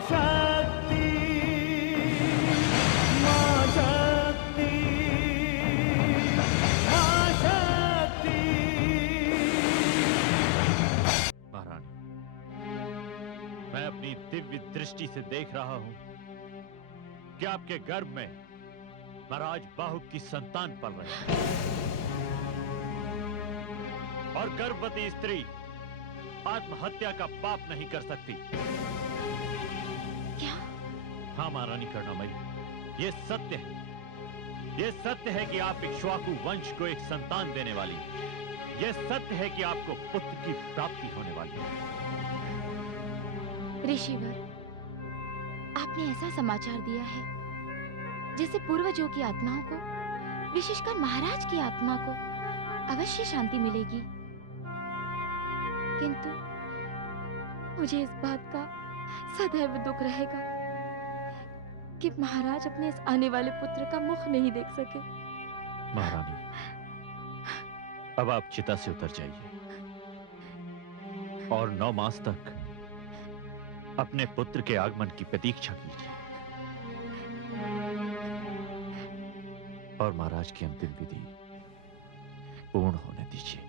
शक्ति, मां शक्ति, मां शक्ति। महारानी, मैं अपनी दिव्य दृष्टि से देख रहा हूं कि आपके गर्भ में महाराज बाहुक की संतान पल रही है और गर्भवती स्त्री आत्महत्या का पाप नहीं कर सकती। क्या? हाँ महारानी करुणामयी, ये सत्य है। ये सत्य है कि आप इक्ष्वाकु वंश को एक संतान देने वाली हैं। ये सत्य है कि आपको पुत्र की प्राप्ति होने वाली है। ऋषिवर, आपने ऐसा समाचार दिया है जिससे पूर्वजों की आत्माओं को, विशेषकर महाराज की आत्मा को अवश्य शांति मिलेगी। किंतु मुझे इस बात का सदैव दुख रहेगा कि महाराज अपने इस आने वाले पुत्र का मुख नहीं देख सके। महारानी, अब आप चिता से उतर जाइए और 9 मास तक अपने पुत्र के आगमन की प्रतीक्षा कीजिए और महाराज की अंतिम विधि पूर्ण होने दीजिए।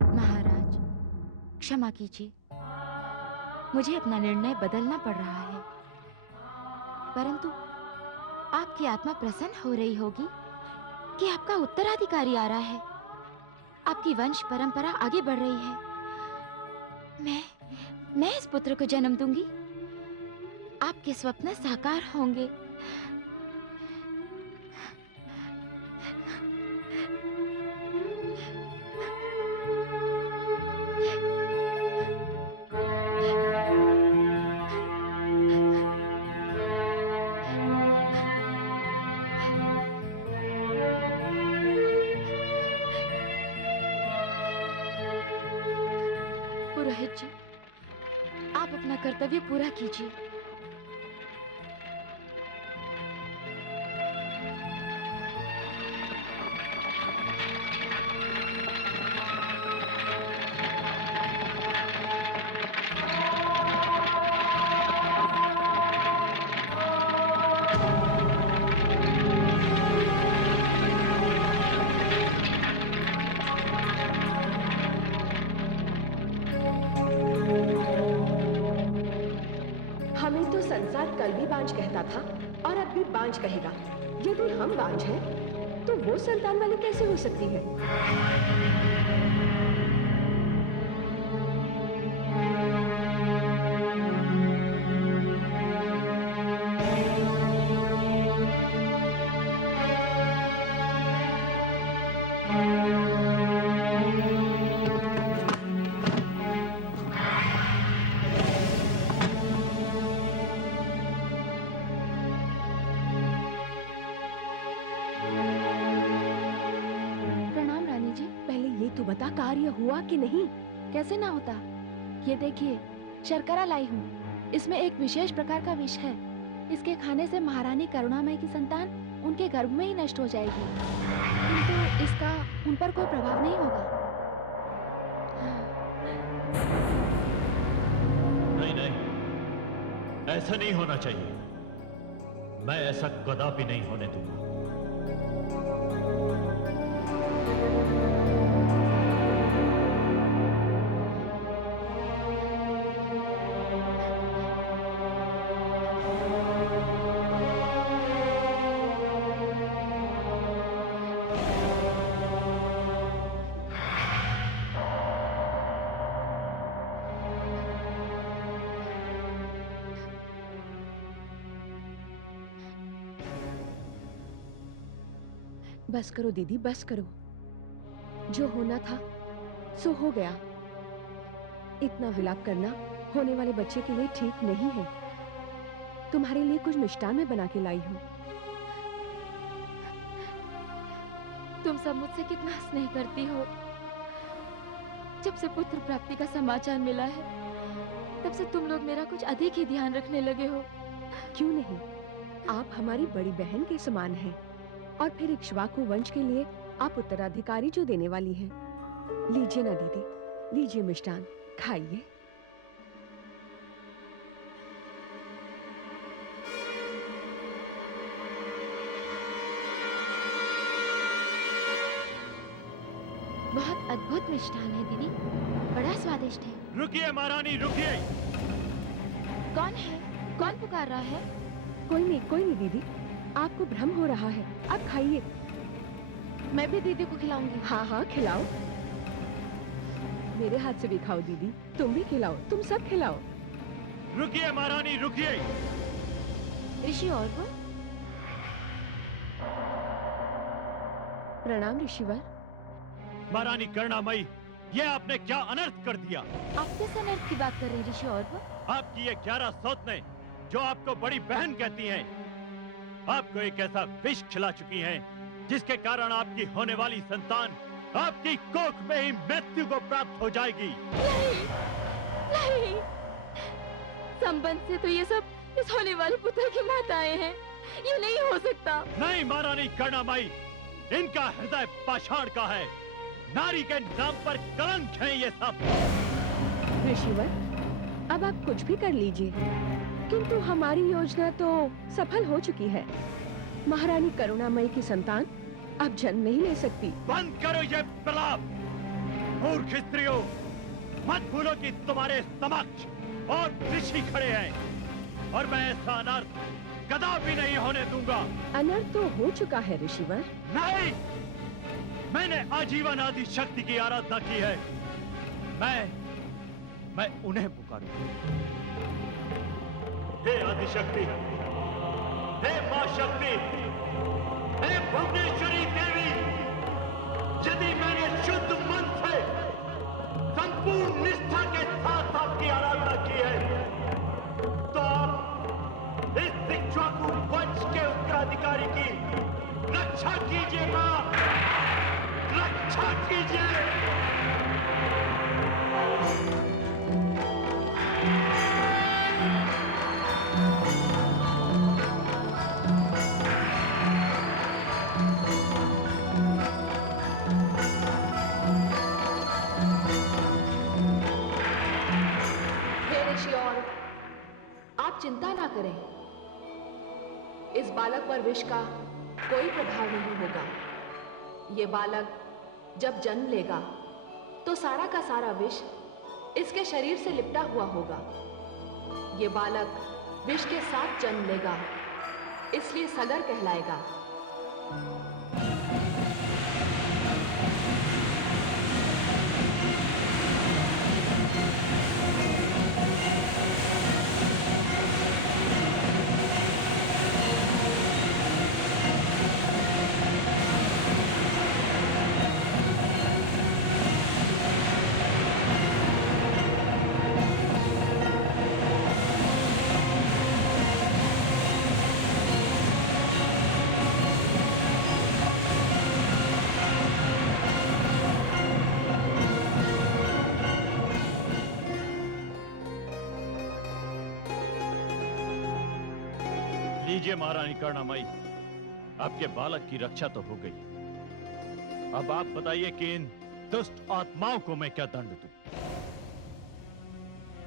महाराज, क्षमा कीजिए, मुझे अपना निर्णय बदलना पड़ रहा है, परंतु आपकी आत्मा प्रसन्न हो रही होगी कि आपका उत्तराधिकारी आ रहा है, आपकी वंश परंपरा आगे बढ़ रही है। मैं इस पुत्र को जन्म दूंगी, आपके स्वप्न साकार होंगे। पुरोहित जी, आप अपना कर्तव्य पूरा कीजिए। हमें तो संसार कल भी बांझ कहता था और अब भी बांझ कहेगा। यदि हम बांझ हैं, तो वो संतान वाली कैसे हो सकती है? प्रणाम रानी जी। पहले ये तो बता, कार्य हुआ कि नहीं? कैसे ना होता? ये देखिए, शर्करा लाई हूँ। इसमें एक विशेष प्रकार का विष है। इसके खाने से महारानी करुणामयी की संतान उनके गर्भ में ही नष्ट हो जाएगी, किंतु इसका उन पर कोई प्रभाव नहीं होगा। नहीं नहीं, ऐसा नहीं होना चाहिए। मैं ऐसा कदापि नहीं होने दूंगा। बस करो दीदी, बस करो। जो होना था सो हो गया। इतना विलाप करना होने वाले बच्चे के लिए ठीक नहीं है। तुम्हारे लिए कुछ मिष्टान मैं बना के लाई हूँ। तुम सब मुझसे कितना स्नेह करती हो। जब से पुत्र प्राप्ति का समाचार मिला है, तब से तुम लोग मेरा कुछ अधिक ही ध्यान रखने लगे हो। क्यों नहीं? आप हमारी बड़ी बहन के समान हैं और फिर इक्ष्वाकु वंश के लिए आप उत्तराधिकारी जो देने वाली हैं। लीजिए ना दीदी, लीजिए मिष्ठान, खाइए। बहुत अद्भुत मिष्ठान है दीदी, बड़ा स्वादिष्ट है। रुकिए महारानी, रुकिए। कौन है? कौन पुकार रहा है? कोई नहीं दीदी, आपको भ्रम हो रहा है। आप खाइए। मैं भी दीदी को खिलाऊंगी। हाँ खिलाओ, मेरे हाथ से भी खाओ दीदी, तुम भी खिलाओ, तुम सब खिलाओ। रुकिए महारानी, रुकिए। ऋषि और वो? प्रणाम ऋषिवर। महारानी करुणामयी, ये आपने क्या अनर्थ कर दिया? आप किस अनर्थ की बात कर रहे हैं ऋषि और वो? आपकी ये 11 सौतें जो आपको बड़ी बहन कहती हैं, आपको एक ऐसा विष खिला चुकी हैं जिसके कारण आपकी होने वाली संतान आपकी कोख में ही मृत्यु को प्राप्त हो जाएगी। नहीं, संबंध से तो ये सब इस होने वाले पुत्र की माताएं हैं, ये नहीं हो सकता। नहीं महारानी करुणामयी, इनका हृदय पाषाण का है, नारी के नाम पर कलंक है ये सब। ऋषिवर, अब आप कुछ भी कर लीजिए, किंतु हमारी योजना तो सफल हो चुकी है। महारानी करुणामयी की संतान अब जन्म नहीं ले सकती। बंद करो ये प्रलाप, मूर्ख स्त्रियों। मत भूलो कि तुम्हारे समक्ष और ऋषि खड़े हैं और मैं ऐसा अनर्थ कदापि नहीं होने दूंगा। अनर्थ तो हो चुका है ऋषिवर। नहीं, मैंने आजीवन आदि शक्ति की आराधना की है। मैं उन्हें पुकारूंगा। हे आदिशक्ति, हे मां शक्ति, हे भुवनेश्वरी देवी, यदि मैंने शुद्ध मन से संपूर्ण निष्ठा के साथ आपकी आराधना की है, तो आप इस इक्ष्वाकु वंश के उत्तराधिकारी की रक्षा कीजिए मां, रक्षा कीजिए। आप चिंता ना करें, इस बालक पर विष का कोई प्रभाव नहीं होगा। ये बालक जब जन्म लेगा तो सारा का सारा विष इसके शरीर से लिपटा हुआ होगा। ये बालक विष के साथ जन्म लेगा, इसलिए सगर कहलाएगा। लीजिए महारानी करुणामयी, आपके बालक की रक्षा तो हो गई। अब आप बताइए कि इन दुष्ट आत्माओं को मैं क्या दंड दूं?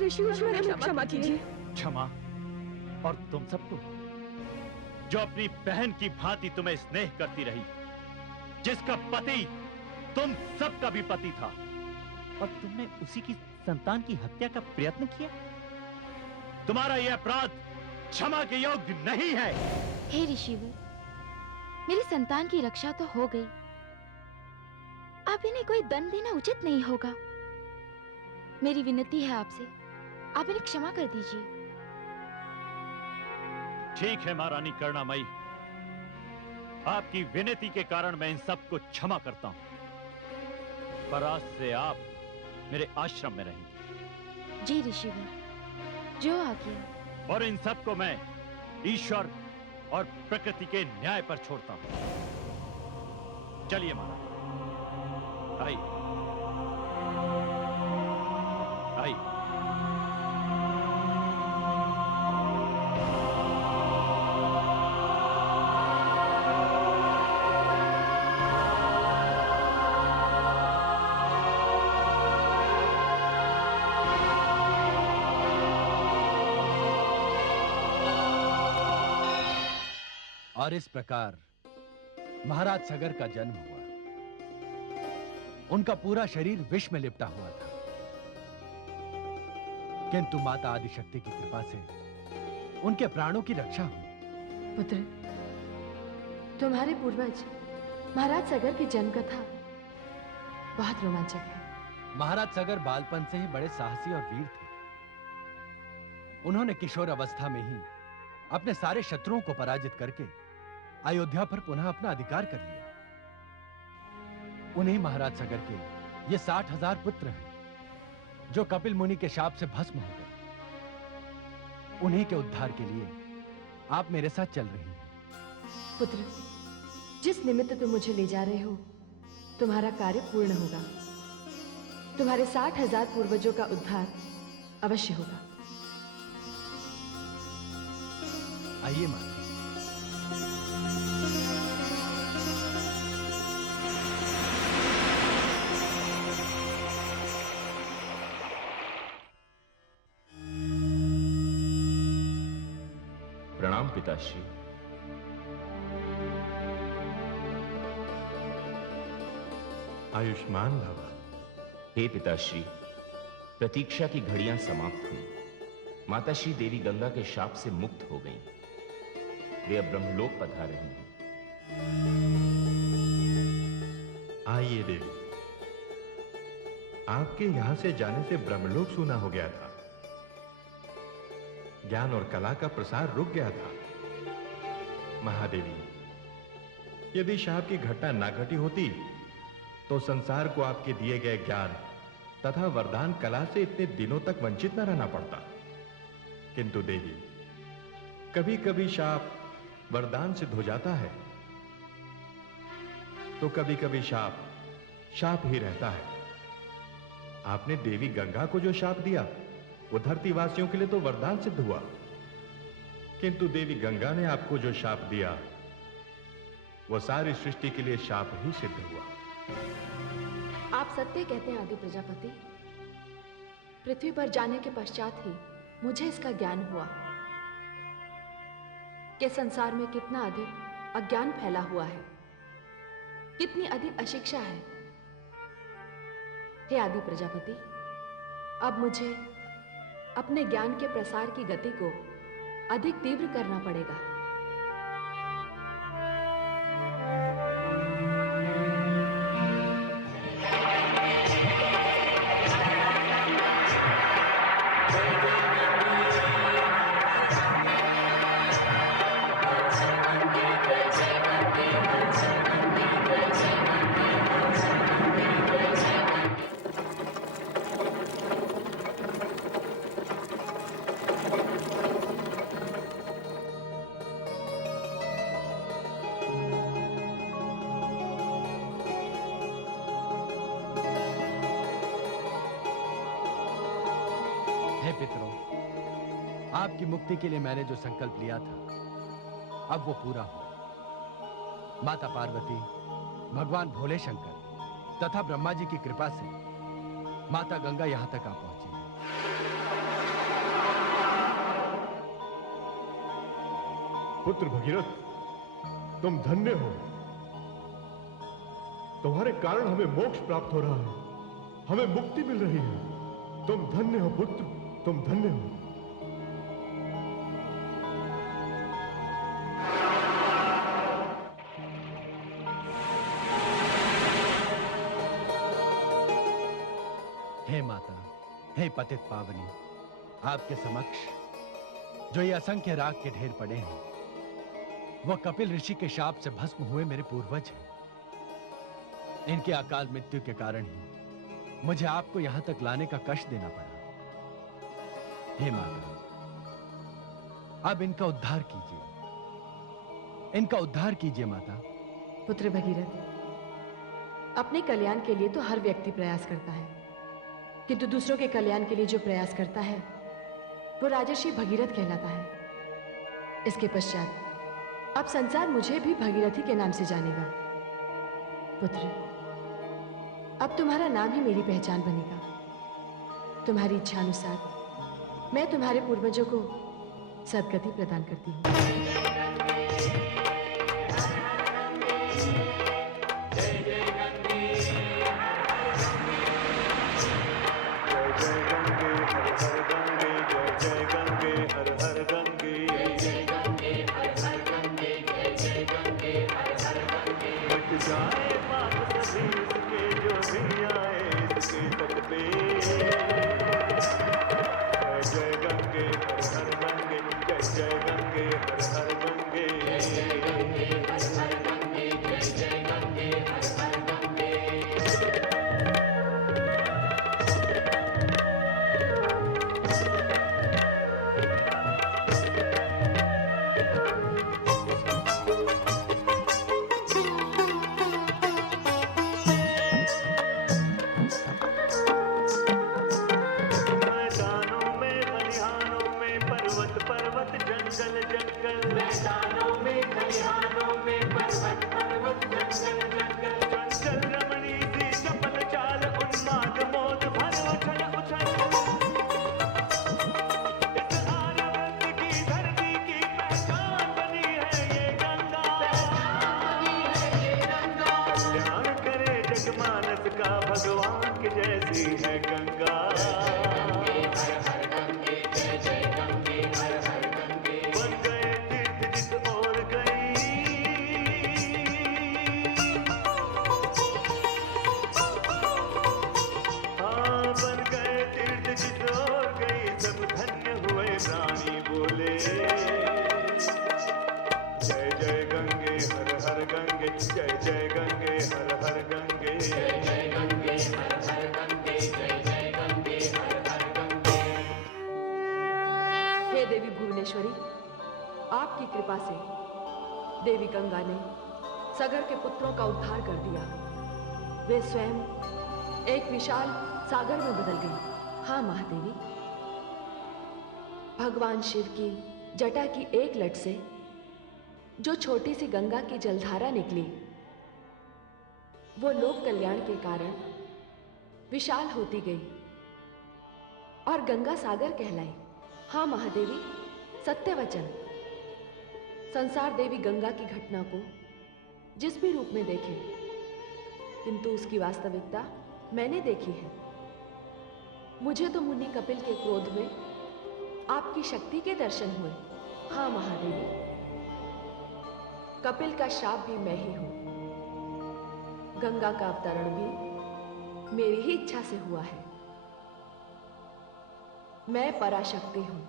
ऋषिवर, हमें क्षमा कीजिए। क्षमा? और तुम सबको, जो अपनी बहन की भांति तुम्हें स्नेह करती रही, जिसका पति तुम सबका भी पति था, और तुमने उसी की संतान की हत्या का प्रयत्न किया। तुम्हारा यह अपराध क्षमा के योग्य नहीं है। हे ऋषिवर, मेरी संतान की रक्षा तो हो गई, अब इन्हें कोई दंड देना उचित नहीं होगा। मेरी विनती है आपसे, आप इन्हें क्षमा कर दीजिए। ठीक है महारानी करुणामयी, आपकी विनती के कारण मैं इन सबको क्षमा करता हूं, पर आज से आप मेरे आश्रम में रहेंगे। जी ऋषिवर, जो आज्ञा। और इन सबको मैं ईश्वर और प्रकृति के न्याय पर छोड़ता हूं। चलिए महाराज, आइए आइए। और इस प्रकार महाराज सगर का जन्म हुआ। उनका पूरा शरीर विष में लिपटा हुआ था, किंतु माता आदिशक्ति की कृपा से उनके प्राणों की रक्षा हुई। पुत्र, तुम्हारे पूर्वज महाराज सगर की जन्म कथा बहुत रोमांचक है। महाराज सगर बालपन से ही बड़े साहसी और वीर थे। उन्होंने किशोर अवस्था में ही अपने सारे शत्रुओं को पराजित करके अयोध्या पर पुनः अपना अधिकार कर लिया। उन्हीं महाराज सगर के ये 60,000 पुत्र हैं जो कपिल मुनि के शाप से भस्म हो गए। उन्हीं के उद्धार के लिए आप मेरे साथ चल रही हैं। पुत्र, जिस निमित्त तुम मुझे ले जा रहे हो, तुम्हारा कार्य पूर्ण होगा। तुम्हारे 60,000 पूर्वजों का उद्धार अवश्य होगा। आइए माता। प्रणाम पिताश्री। आयुष्मान भव। हे पिताश्री, प्रतीक्षा की घड़ियां समाप्त हुई। माताश्री देवी गंगा के शाप से मुक्त हो गईं। वे अब ब्रह्मलोक पधार रही हैं। आइए देवी, आपके यहां से जाने से ब्रह्मलोक सूना हो गया था। ज्ञान और कला का प्रसार रुक गया था। महादेवी, यदि शाप की घटना ना घटी होती तो संसार को आपके दिए गए ज्ञान तथा वरदान कला से इतने दिनों तक वंचित न रहना पड़ता। किंतु देवी, कभी कभी शाप वरदान सिद्ध हो जाता है, तो कभी कभी शाप ही रहता है। आपने देवी गंगा को जो शाप दिया वो धरतीवासियों के लिए तो वरदान सिद्ध हुआ, किंतु देवी गंगा ने आपको जो शाप दिया वो सारी सृष्टि के लिए शाप ही सिद्ध हुआ। आप सत्य कहते हैं आदि प्रजापति। पृथ्वी पर जाने के पश्चात ही मुझे इसका ज्ञान हुआ कि संसार में कितना अधिक अज्ञान फैला हुआ है, कितनी अधिक अशिक्षा है। हे आदि प्रजापति, अब मुझे अपने ज्ञान के प्रसार की गति को अधिक तीव्र करना पड़ेगा। हे पितरों, आपकी मुक्ति के लिए मैंने जो संकल्प लिया था अब वो पूरा हुआ। माता पार्वती, भगवान भोले शंकर तथा ब्रह्मा जी की कृपा से माता गंगा यहां तक आ पहुंची। पुत्र भगीरथ, तुम धन्य हो। तुम्हारे कारण हमें मोक्ष प्राप्त हो रहा है, हमें मुक्ति मिल रही है। तुम धन्य हो पुत्र, तुम धन्य हो। हे माता, हे पतित पावनी, आपके समक्ष जो ये असंख्य राग के ढेर पड़े हैं वो कपिल ऋषि के शाप से भस्म हुए मेरे पूर्वज हैं। इनके अकाल मृत्यु के कारण ही मुझे आपको यहां तक लाने का कष्ट देना पड़ा। हे माता, अब इनका उद्धार कीजिए, इनका उद्धार कीजिए माता। पुत्र भगीरथ, अपने कल्याण के लिए तो हर व्यक्ति प्रयास करता है, किंतु दूसरों के कल्याण के लिए जो प्रयास करता है वो राजर्षि भगीरथ कहलाता है। इसके पश्चात अब संसार मुझे भी भगीरथी के नाम से जानेगा। पुत्र, अब तुम्हारा नाम ही मेरी पहचान बनेगा। तुम्हारी इच्छा अनुसार मैं तुम्हारे पूर्वजों को सद्गति प्रदान करती हूँ। जय गंगे हर हर गंगे, जय गंगे हर हर गंगे, जय गंगे हर हर गंगे। मिट जाए पाप सभी इसके जो भी आए इसके तट पे, जय गंगे हर हर गंगे, जय गंगे हर हर गंगे, जय गंगे हर हर गंगे, जय गंगे हर हर गंगे। मैदानों में खलिहानों में पर्वत पर्वत जंगल जंगल, मैदानों में खलिहानों में पर्वत पर्वत जंगल जंगल, चंचल रमणी सी चपल चाल उन्माद मोद भर उछल उछल। इस आर्यवर्त की धरती की पहचान बनी है ये गंगा, ध्यान करे जगमानस का भगवान की जैसी है गंगा। बन गए तीर्थ जिस ओर गई, हाँ बन गए तीर्थ जिस ओर गई, सब धन्य हुए प्राणी बोले, जय जय गंगे हर हर गंगे, जय गंगे हर हर गंगे, जय गंगे हर हर गंगे, जय गंगे हर हर गंगे। हे देवी भुवनेश्वरी, आपकी कृपा से देवी गंगा ने सगर के पुत्रों का उद्धार कर दिया। वे स्वयं एक विशाल सागर में बदल गई। हाँ महादेवी, भगवान शिव की जटा की एक लट से जो छोटी सी गंगा की जलधारा निकली, वो लोक कल्याण के कारण विशाल होती गई और गंगा सागर कहलाई। हाँ महादेवी, सत्य वचन। संसार देवी गंगा की घटना को जिस भी रूप में देखे, किंतु उसकी वास्तविकता मैंने देखी है। मुझे तो मुनि कपिल के क्रोध में आपकी शक्ति के दर्शन हुए। हाँ महादेवी, कपिल का श्राप भी मैं ही हूं, गंगा का अवतरण भी मेरी ही इच्छा से हुआ है। मैं पराशक्ति हूं,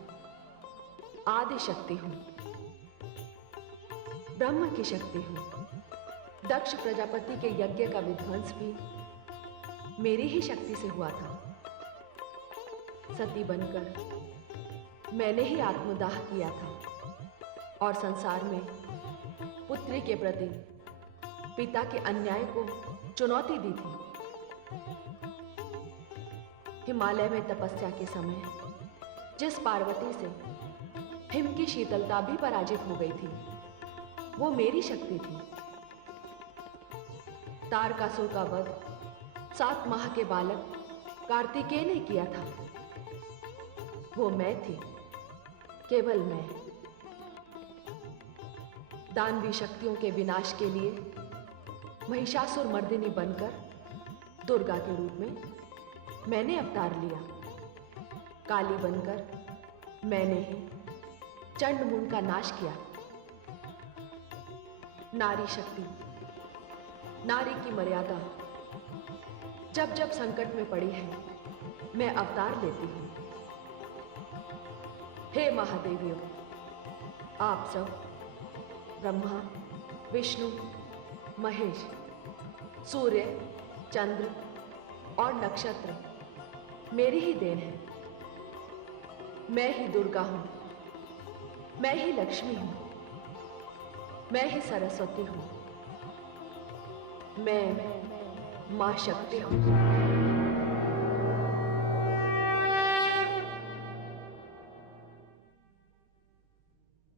आदि शक्ति हूं, ब्रह्म की शक्ति हूं। दक्ष प्रजापति के यज्ञ का विध्वंस भी मेरी ही शक्ति से हुआ था। सती बनकर मैंने ही आत्मदाह किया था और संसार में पुत्री के प्रति पिता के अन्याय को चुनौती दी थी। हिमालय में तपस्या के समय जिस पार्वती से हिम की शीतलता भी पराजित हो गई थी, वो मेरी शक्ति थी। तारकासुर का वध 7 माह के बालक कार्तिकेय ने किया था। वो मैं थी, केवल मैं। दानवी शक्तियों के विनाश के लिए महिषासुर मर्दिनी बनकर दुर्गा के रूप में मैंने अवतार लिया। काली बनकर मैंने ही चंडमुंड का नाश किया। नारी शक्ति, नारी की मर्यादा जब जब संकट में पड़ी है, मैं अवतार लेती हूं। हे महादेवियों, आप सब ब्रह्मा, विष्णु, महेश, सूर्य, चंद्र और नक्षत्र मेरी ही देन है। मैं ही दुर्गा हूं, मैं ही लक्ष्मी हूं, मैं ही सरस्वती हूं, मैं मां शक्ति हूं।